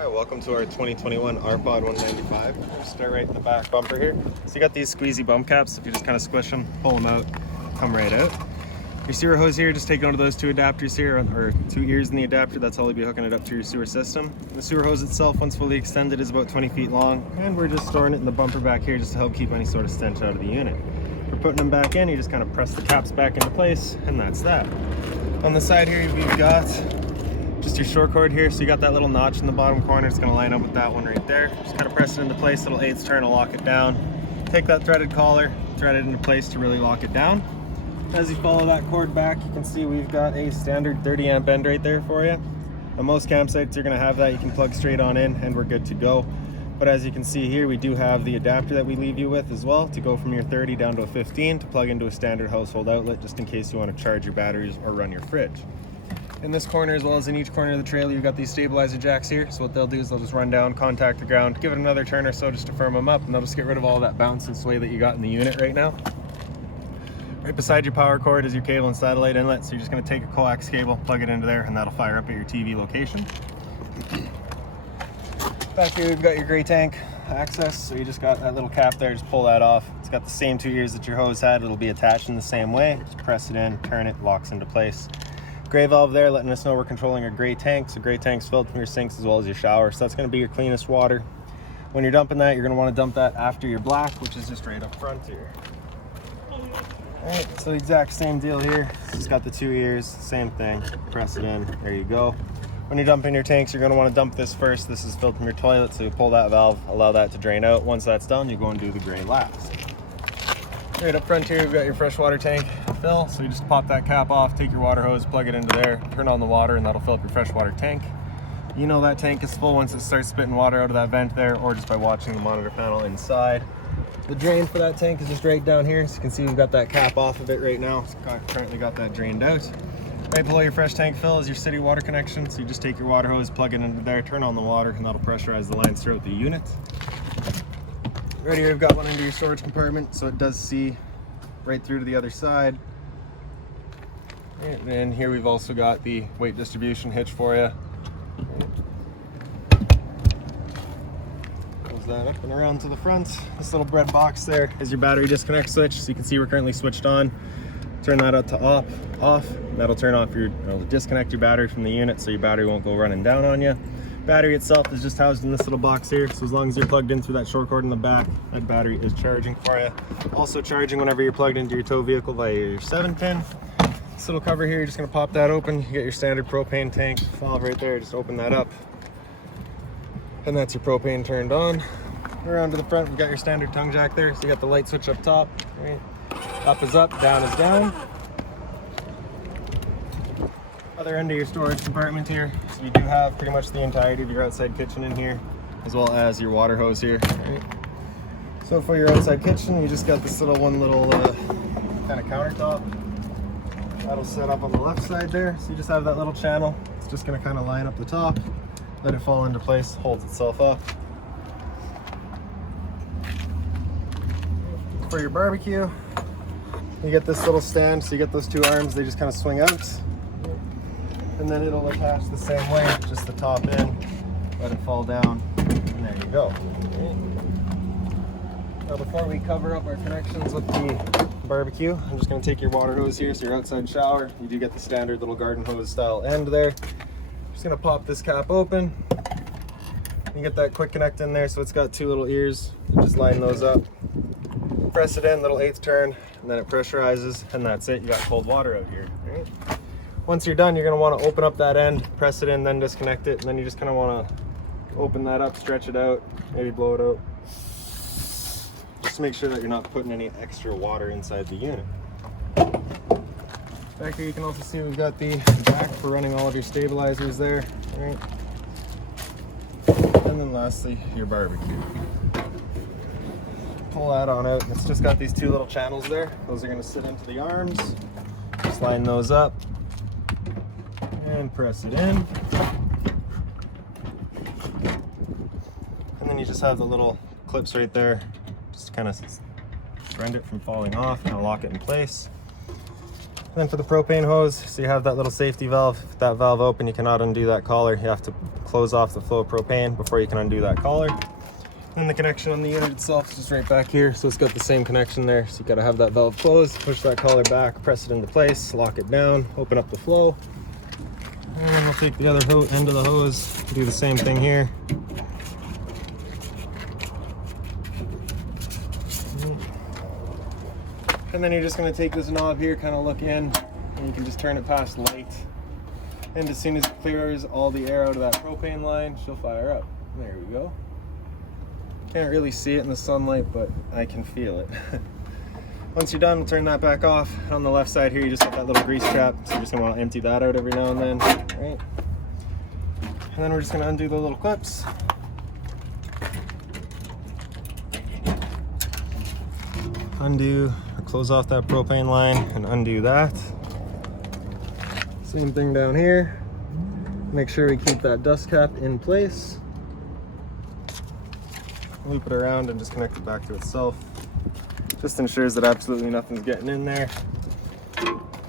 Alright, welcome to our 2021 RPOD 195. We'll start right in the back bumper here. So you got these squeezy bump caps. If you just kind of squish them, pull them out, come right out. Your sewer hose here, just take it onto those two adapters here, or two ears in the adapter. That's how you'll be hooking it up to your sewer system. The sewer hose itself, once fully extended, is about 20 feet long, and we're just storing it in the bumper back here just to help keep any sort of stench out of the unit. For putting them back in, you just kind of press the caps back into place, and that's that. On the side here, we've got just your short cord here, so you got that little notch in the bottom corner. It's going to line up with that one right there. Just kind of press it into place, little 1/8 turn to lock it down. Take that threaded collar, thread it into place to really lock it down. As you follow that cord back, you can see we've got a standard 30 amp end right there for you. On most campsites, you're going to have that. You can plug straight on in and we're good to go. But as you can see here, we do have the adapter that we leave you with as well to go from your 30 down to a 15 to plug into a standard household outlet, just in case you want to charge your batteries or run your fridge. In this corner, as well as in each corner of the trailer, you've got these stabilizer jacks here. So what they'll do is they'll just run down, contact the ground, give it another turn or so just to firm them up, and they'll just get rid of all that bounce and sway that you got in the unit right now. Right beside your power cord is your cable and satellite inlet. So you're just going to take a coax cable, plug it into there, and that'll fire up at your TV location. Back here, we've got your gray tank access. So you just got that little cap there, just pull that off. It's got the same two ears that your hose had. It'll be attached in the same way. Just press it in, turn it, locks into place. Gray valve there letting us know we're controlling our gray tank. So gray tank's filled from your sinks as well as your shower. So that's going to be your cleanest water. When you're dumping that, you're going to want to dump that after your black, which is just right up front here. Alright, so exact same deal here. It's just got the two ears, same thing. Press it in, there you go. When you're dumping your tanks, you're going to want to dump this first. This is filled from your toilet, so you pull that valve, allow that to drain out. Once that's done, you go and do the gray last. Right up front here, you've got your freshwater tank fill. So you just pop that cap off, take your water hose, plug it into there, turn on the water, and that'll fill up your freshwater tank. You know that tank is full once it starts spitting water out of that vent there, or just by watching the monitor panel inside. The drain for that tank is just right down here. So you can see we've got that cap off of it right now. So currently got that drained out. Right below your fresh tank fill is your city water connection. So you just take your water hose, plug it into there, turn on the water, and that'll pressurize the lines throughout the unit. Right here, we've got one into your storage compartment, so it does see right through to the other side. And then here we've also got the weight distribution hitch for you. Close that up and around to the front. This little bread box there is your battery disconnect switch. So you can see we're currently switched on. Turn that up to off. That'll turn off it'll disconnect your battery from the unit so your battery won't go running down on you. Battery itself is just housed in this little box here. So as long as you're plugged in through that short cord in the back, that battery is charging for you. Also charging whenever you're plugged into your tow vehicle via your 7-pin. This little cover here, you're just gonna pop that open. You get your standard propane tank valve right there. Just open that up. And that's your propane turned on. Around to the front, we've got your standard tongue jack there. So you got the light switch up top, right? Up is up, down is down. Other end of your storage compartment here. So you do have pretty much the entirety of your outside kitchen in here, as well as your water hose here. Right? So for your outside kitchen, you just got this one little kind of countertop. That'll set up on the left side there. So you just have that little channel. It's just going to kind of line up the top, let it fall into place, holds itself up. For your barbecue, you get this little stand. So you get those two arms, they just kind of swing out. And then it'll attach the same way, just the top in, let it fall down, and there you go. Now before we cover up our connections with the barbecue, I'm just going to take your water hose here, so your outside shower, you do get the standard little garden hose style end there. Just going to pop this cap open. You get that quick connect in there, so it's got two little ears. Just line those up. Press it in, little 1/8 turn, and then it pressurizes, and that's it. You got cold water out here. All right? Once you're done, you're going to want to open up that end, press it in, then disconnect it, and then you just kind of want to open that up, stretch it out, maybe blow it out. Just to make sure that you're not putting any extra water inside the unit. Back here you can also see we've got the jack for running all of your stabilizers there. All right. And then lastly, your barbecue. Pull that on out. It's just got these two little channels there. Those are going to sit into the arms. Just line those up. And press it in. And then you just have the little clips right there, just to kind of prevent it from falling off, and lock it in place. And then for the propane hose, so you have that little safety valve. With that valve open, you cannot undo that collar. You have to close off the flow of propane before you can undo that collar. And the connection on the unit itself is just right back here. So it's got the same connection there. So you gotta have that valve closed, push that collar back, press it into place, lock it down, open up the flow. And then we'll take the other end of the hose, do the same thing here. And then you're just gonna take this knob here, kind of look in, and you can just turn it past light. And as soon as it clears all the air out of that propane line, she'll fire up. There we go. Can't really see it in the sunlight, but I can feel it. Once you're done, we'll turn that back off. And on the left side here, you just have that little grease trap. So you're just gonna wanna empty that out every now and then, right? And then we're just gonna undo the little clips. Undo or close off that propane line and undo that. Same thing down here. Make sure we keep that dust cap in place. Loop it around and just connect it back to itself. Just ensures that absolutely nothing's getting in there.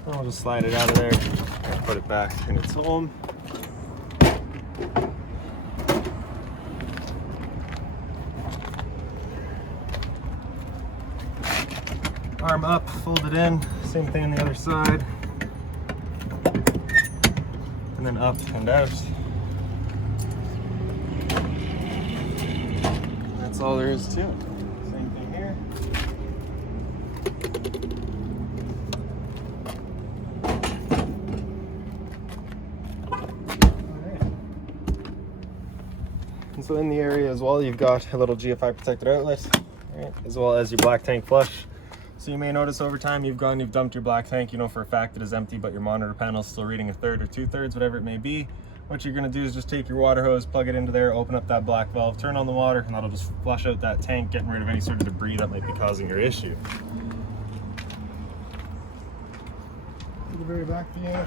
I'll just slide it out of there and put it back in its home. Arm up, fold it in, same thing on the other side. And then up and out. That's all there is to it. Same thing here. And so in the area as well, you've got a little GFI protected outlet, right, as well as your black tank flush. So you may notice over time you've dumped your black tank, you know for a fact it is empty, but your monitor panel is still reading 1/3 or 2/3, whatever it may be. What you're gonna do is just take your water hose, plug it into there, open up that black valve, turn on the water, and that'll just flush out that tank, getting rid of any sort of debris that might be causing your issue. To the very back of the unit,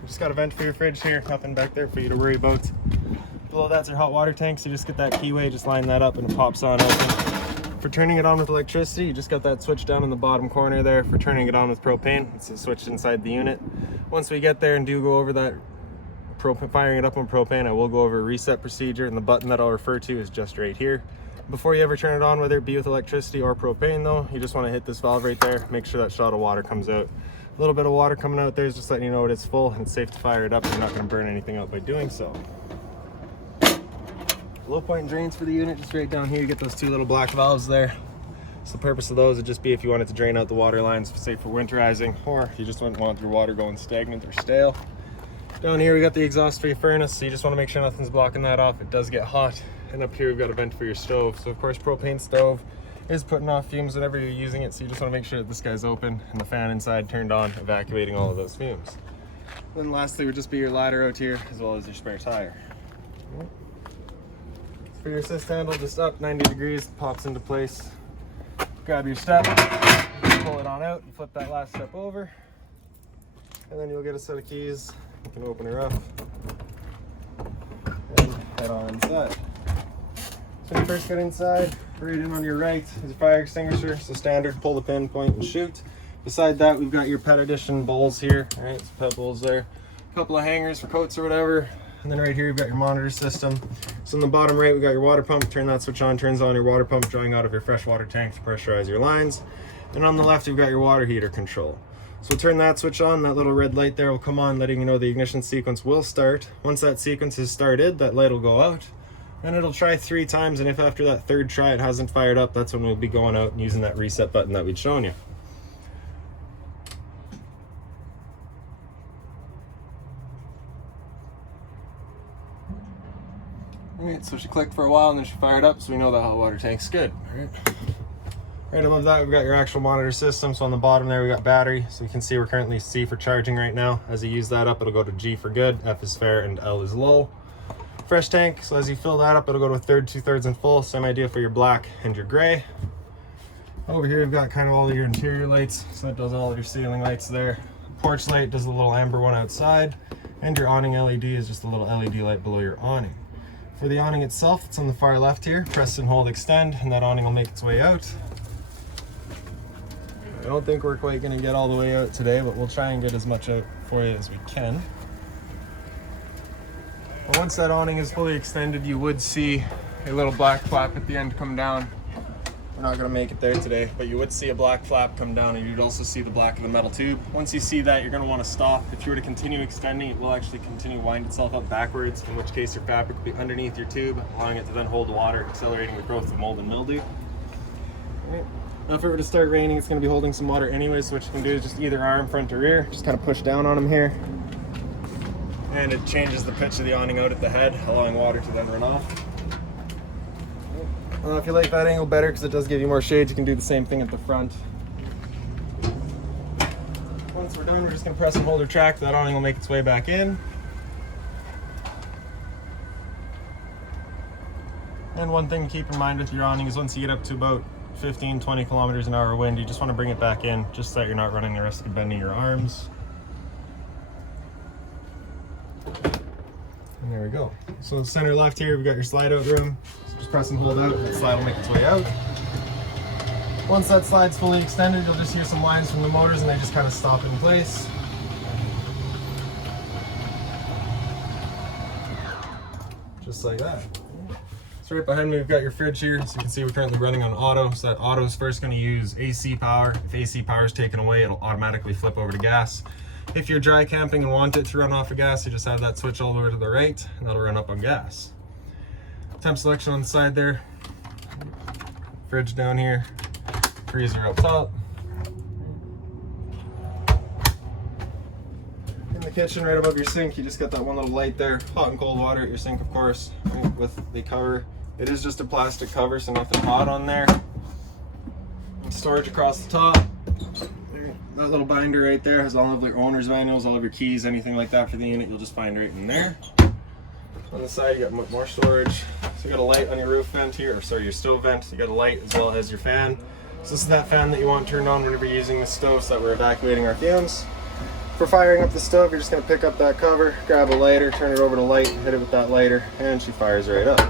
you just got a vent for your fridge here, nothing back there for you to worry about. Below that's your hot water tank, so just get that keyway, just line that up and it pops on open. For turning it on with electricity, you just got that switch down in the bottom corner there. For turning it on with propane, it's a switch inside the unit. Once we get there and do go over that firing it up on propane, I will go over a reset procedure, and the button that I'll refer to is just right here. Before you ever turn it on, whether it be with electricity or propane though, you just want to hit this valve right there, make sure that shot of water comes out. A little bit of water coming out there is just letting you know it is full and it's safe to fire it up. You're not going to burn anything out by doing so. Low point drains for the unit, just right down here. You get those two little black valves there. So the purpose of those would just be if you wanted to drain out the water lines, say for winterizing, or if you just wouldn't want your water going stagnant or stale. Down here we got the exhaust for your furnace, so you just want to make sure nothing's blocking that off. It does get hot. And up here we've got a vent for your stove. So of course propane stove is putting off fumes whenever you're using it, so you just want to make sure that this guy's open and the fan inside turned on, evacuating all of those fumes. Then lastly would just be your ladder out here, as well as your spare tire. For your assist handle, just up 90 degrees, pops into place. Grab your step, pull it on out, and flip that last step over. And then you'll get a set of keys. You can open her up and head on inside. So when you first get inside, right in on your right is a fire extinguisher. So standard, pull the pin, point, and shoot. Beside that, we've got your Pet Edition bowls here. All right, some pet bowls there. A couple of hangers for coats or whatever. And then right here, you've got your monitor system. So in the bottom right, we got your water pump. Turn that switch on, turns on your water pump, drawing out of your freshwater tank to pressurize your lines. And on the left, you've got your water heater control. So we'll turn that switch on, that little red light there will come on, letting you know the ignition sequence will start. Once that sequence is started, that light will go out. And it'll try 3 times, and if after that 3rd try it hasn't fired up, that's when we'll be going out and using that reset button that we'd shown you. Alright, so she clicked for a while and then she fired up, so we know the hot water tank's good. Alright. Right above that, we've got your actual monitor system. So on the bottom there, we got battery. So you can see we're currently C for charging right now. As you use that up, it'll go to G for good, F is fair, and L is low. Fresh tank, so as you fill that up, it'll go to 1/3, 2/3, and full. Same idea for your black and your gray. Over here, you've got kind of all your interior lights. So that does all of your ceiling lights there. Porch light does the little amber one outside. And your awning LED is just a little LED light below your awning. For the awning itself, it's on the far left here. Press and hold extend, and that awning will make its way out. I don't think we're quite gonna get all the way out today, but we'll try and get as much out for you as we can. But once that awning is fully extended, you would see a little black flap at the end come down. We're not gonna make it there today, but you would see a black flap come down, and you'd also see the black of the metal tube. Once you see that, you're gonna wanna stop. If you were to continue extending, it will actually continue to wind itself up backwards, in which case your fabric will be underneath your tube, allowing it to then hold the water, accelerating the growth of mold and mildew. Right. Now if it were to start raining, it's gonna be holding some water anyway, so what you can do is just either arm, front or rear, just kind of push down on them here. And it changes the pitch of the awning out at the head, allowing water to then run off. If you like that angle better, because it does give you more shade, you can do the same thing at the front. Once we're done, we're just going to press and hold or track. That awning will make its way back in. And one thing to keep in mind with your awning is once you get up to about 15-20 kilometers an hour wind, you just want to bring it back in, just so that you're not running the risk of bending your arms. And there we go. So center left here, we've got your slide out room. So just press and hold out, and that slide will make its way out. Once that slide's fully extended, you'll just hear some lines from the motors, and they just kind of stop in place. Just like that. So right behind me, we've got your fridge here. So you can see we're currently running on auto. So that auto is first going to use AC power. If AC power is taken away, it'll automatically flip over to gas. If you're dry camping and want it to run off of gas, you just have that switch all the way to the right, and that'll run up on gas. Temp selection on the side there. Fridge down here. Freezer up top. In the kitchen, right above your sink, you just got that one little light there. Hot and cold water at your sink, of course, right, with the cover. It is just a plastic cover, so nothing hot on there. And storage across the top. That little binder right there has all of your owner's manuals, all of your keys, anything like that for the unit, you'll just find right in there. On the side, you got more storage. So you got a light on your roof vent here, or sorry, your stove vent. You got a light as well as your fan. So this is that fan that you want turned on whenever you're using the stove, so that we're evacuating our fumes. For firing up the stove, you're just going to pick up that cover, grab a lighter, turn it over to light, hit it with that lighter, and she fires right up.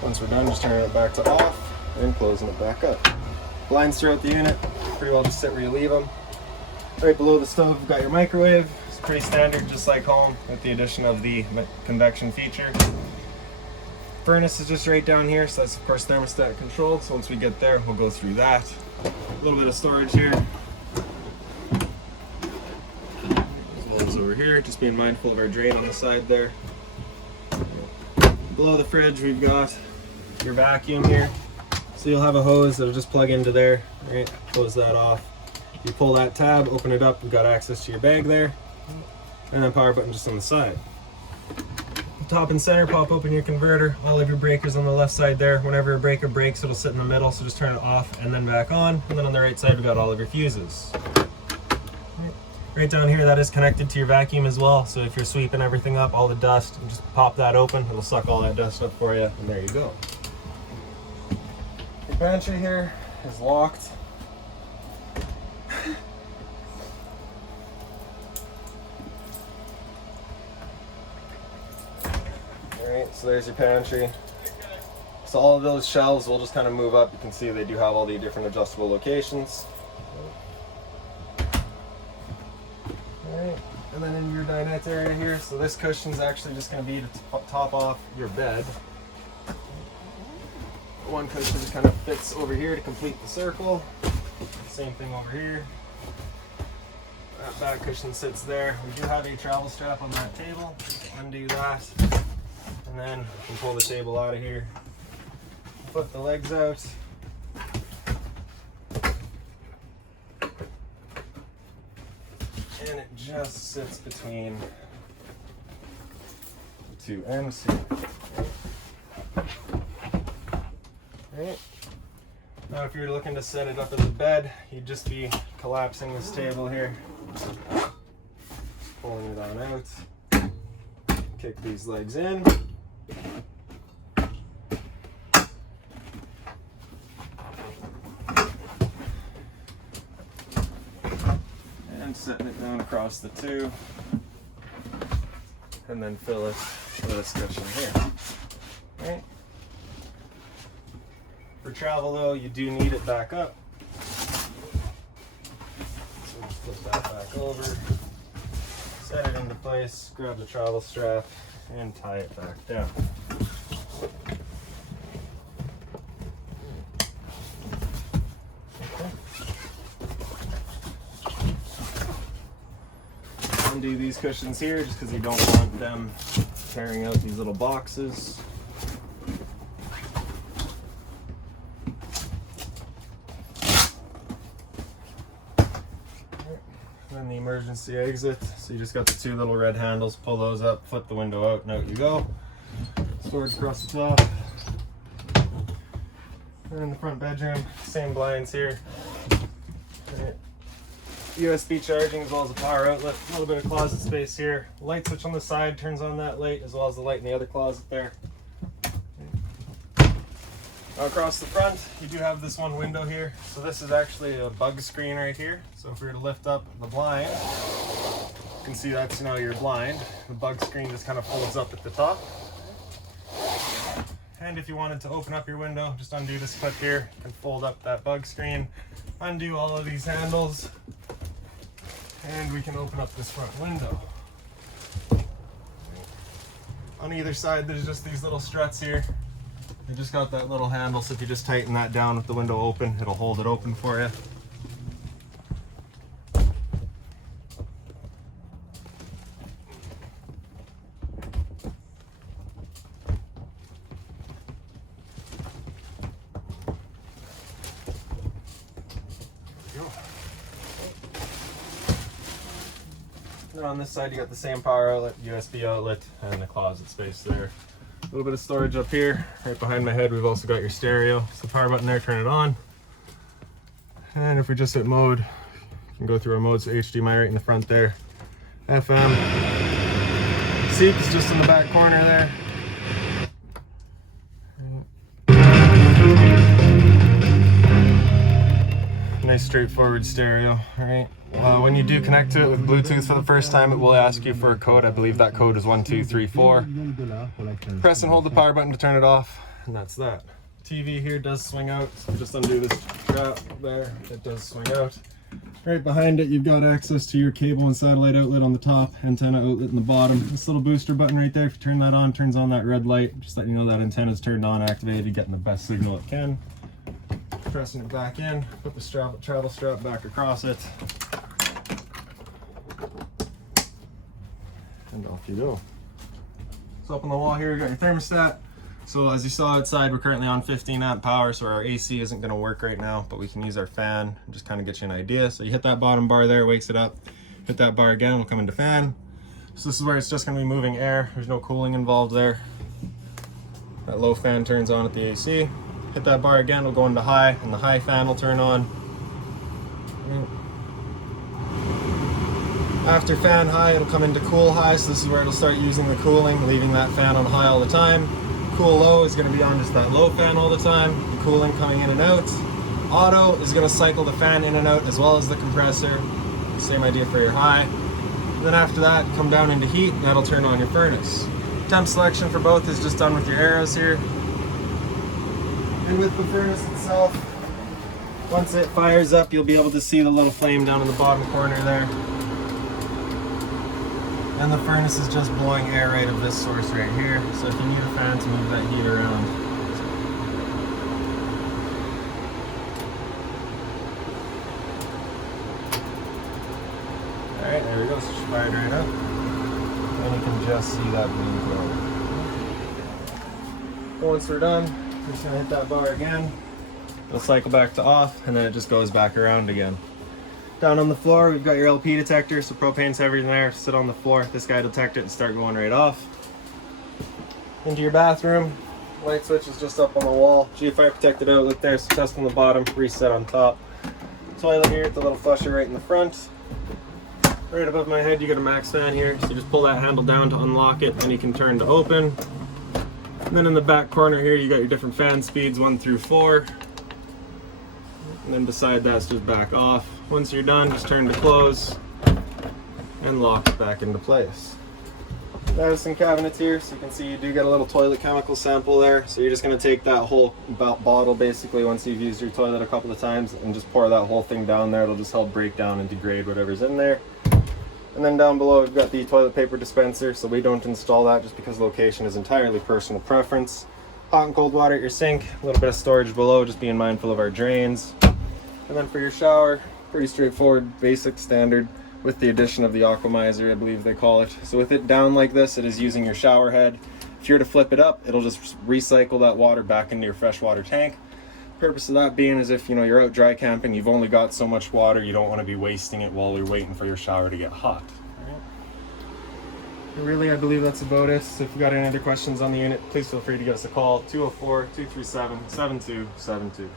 Once we're done, just turning it back to off and closing it back up. Blinds throughout the unit, pretty well just sit where you leave them. Right below the stove, we've got your microwave. It's pretty standard, just like home, with the addition of the convection feature. Furnace is just right down here, so that's of course thermostat controlled. So once we get there, we'll go through that. A little bit of storage here. As well as over here, just being mindful of our drain on the side there. Below the fridge, we've got your vacuum here. So you'll have a hose that'll just plug into there, right? Close that off. You pull that tab, open it up, you've got access to your bag there. And then power button just on the side. Top and center, pop open your converter. All of your breakers on the left side there. Whenever a breaker breaks, it'll sit in the middle, so just turn it off and then back on. And then on the right side, we've got all of your fuses. Right down here, that is connected to your vacuum as well. So if you're sweeping everything up, all the dust, you just pop that open. It'll suck all that dust up for you, and there you go. Your pantry here is locked. Alright, so there's your pantry. So all of those shelves will just kind of move up. You can see they do have all the different adjustable locations. Alright, and then in your dinette area here, so this cushion is actually just going to be to top off your bed. One cushion just kind of fits over here to complete the circle. Same thing over here. That back cushion sits there. We do have a travel strap on that table. Undo that. And then you can pull the table out of here. Flip the legs out. And it just sits between the two ends here. Right. Now if you're looking to set it up as a bed, you'd just be collapsing this table here. Pulling it on out. Kick these legs in. And setting it down across the two. And then fill it with this cushion here. Right. For travel though, you do need it back up. So just flip that back over, set it into place, grab the travel strap, and tie it back down. Okay. Undo these cushions here just because you don't want them tearing out these little boxes. And the emergency exit. So you just got the two little red handles, pull those up, flip the window out, and out you go. Storage across the top. And in the front bedroom, same blinds here. USB charging as well as a power outlet. A little bit of closet space here. Light switch on the side turns on that light as well as the light in the other closet there. Across the front, you do have this one window here. So this is actually a bug screen right here. So if we were to lift up the blind, you can see that's now your blind. The bug screen just kind of folds up at the top. And if you wanted to open up your window, just undo this clip here. You can fold up that bug screen, undo all of these handles, and we can open up this front window. On either side, there's just these little struts here. They just got that little handle, so if you just tighten that down with the window open, it'll hold it open for you. Then on this side, you got the same power outlet, USB outlet, and the closet space there. A little bit of storage up here. Right behind my head, we've also got your stereo. So the power button there, turn it on. And if we just hit mode, you can go through our modes. So HDMI right in the front there. FM. Seat is just in the back corner there. Nice straightforward stereo, all right? When you do connect to it with Bluetooth for the first time, it will ask you for a code. I believe that code is 1234. Press and hold the power button to turn it off, and that's that. TV here does swing out, so just undo this strap there, it does swing out. Right behind it, you've got access to your cable and satellite outlet on the top, antenna outlet in the bottom. This little booster button right there, if you turn that on, turns on that red light, just letting you know that antenna is turned on, activated, getting the best signal it can. Pressing it back in, put the travel strap back across it, and off you go. So up on the wall here, you got your thermostat. So as you saw outside, we're currently on 15 amp power, so our AC isn't going to work right now, but we can use our fan and just kind of get you an idea. So you hit that bottom bar there, wakes it up. Hit that bar again, we'll come into fan. So this is where it's just going to be moving air. There's no cooling involved there. That low fan turns on at the AC. Hit that bar again, we'll go into high, and the high fan will turn on. After fan high, it'll come into cool high, so this is where it'll start using the cooling, leaving that fan on high all the time. Cool low is going to be on just that low fan all the time, the cooling coming in and out. Auto is going to cycle the fan in and out as well as the compressor. Same idea for your high. And then after that, come down into heat, and that'll turn on your furnace. Temp selection for both is just done with your arrows here. And with the furnace itself, once it fires up, you'll be able to see the little flame down in the bottom corner there. And the furnace is just blowing air right of this source right here. So if you need a fan to move that heat around. Alright, there we go, so it's fired right up. And you can just see that blue glow. Once we're done, we're just gonna hit that bar again. It'll cycle back to off, and then it just goes back around again. Down on the floor, we've got your LP detector, so propane's heavier in there. Sit on the floor, this guy will detect it and start going right off. Into your bathroom, light switch is just up on the wall. GFI protected outlet there, so test on the bottom, reset on top. Toilet here, the little flusher right in the front. Right above my head, you got a max fan here, so you just pull that handle down to unlock it, and you can turn to open. And then in the back corner here, you got your different fan speeds, 1 through 4. And then beside that's just back off. Once you're done, just turn to close and lock it back into place. medicine cabinets here, so you can see you do get a little toilet chemical sample there. So you're just going to take that whole bottle basically once you've used your toilet a couple of times and just pour that whole thing down there. It'll just help break down and degrade whatever's in there. And then down below we've got the toilet paper dispenser, so we don't install that just because location is entirely personal preference. Hot and cold water at your sink, a little bit of storage below, just being mindful of our drains. And then for your shower, pretty straightforward, basic, standard, with the addition of the aquamizer, I believe they call it. So with it down like this, it is using your shower head. If you were to flip it up, it'll just recycle that water back into your freshwater tank. Purpose of that being is if you're out dry camping, you've only got so much water, you don't want to be wasting it while you're waiting for your shower to get hot. All right. Really, I believe that's about it. So if you've got any other questions on the unit, please feel free to give us a call, 204-237-7272.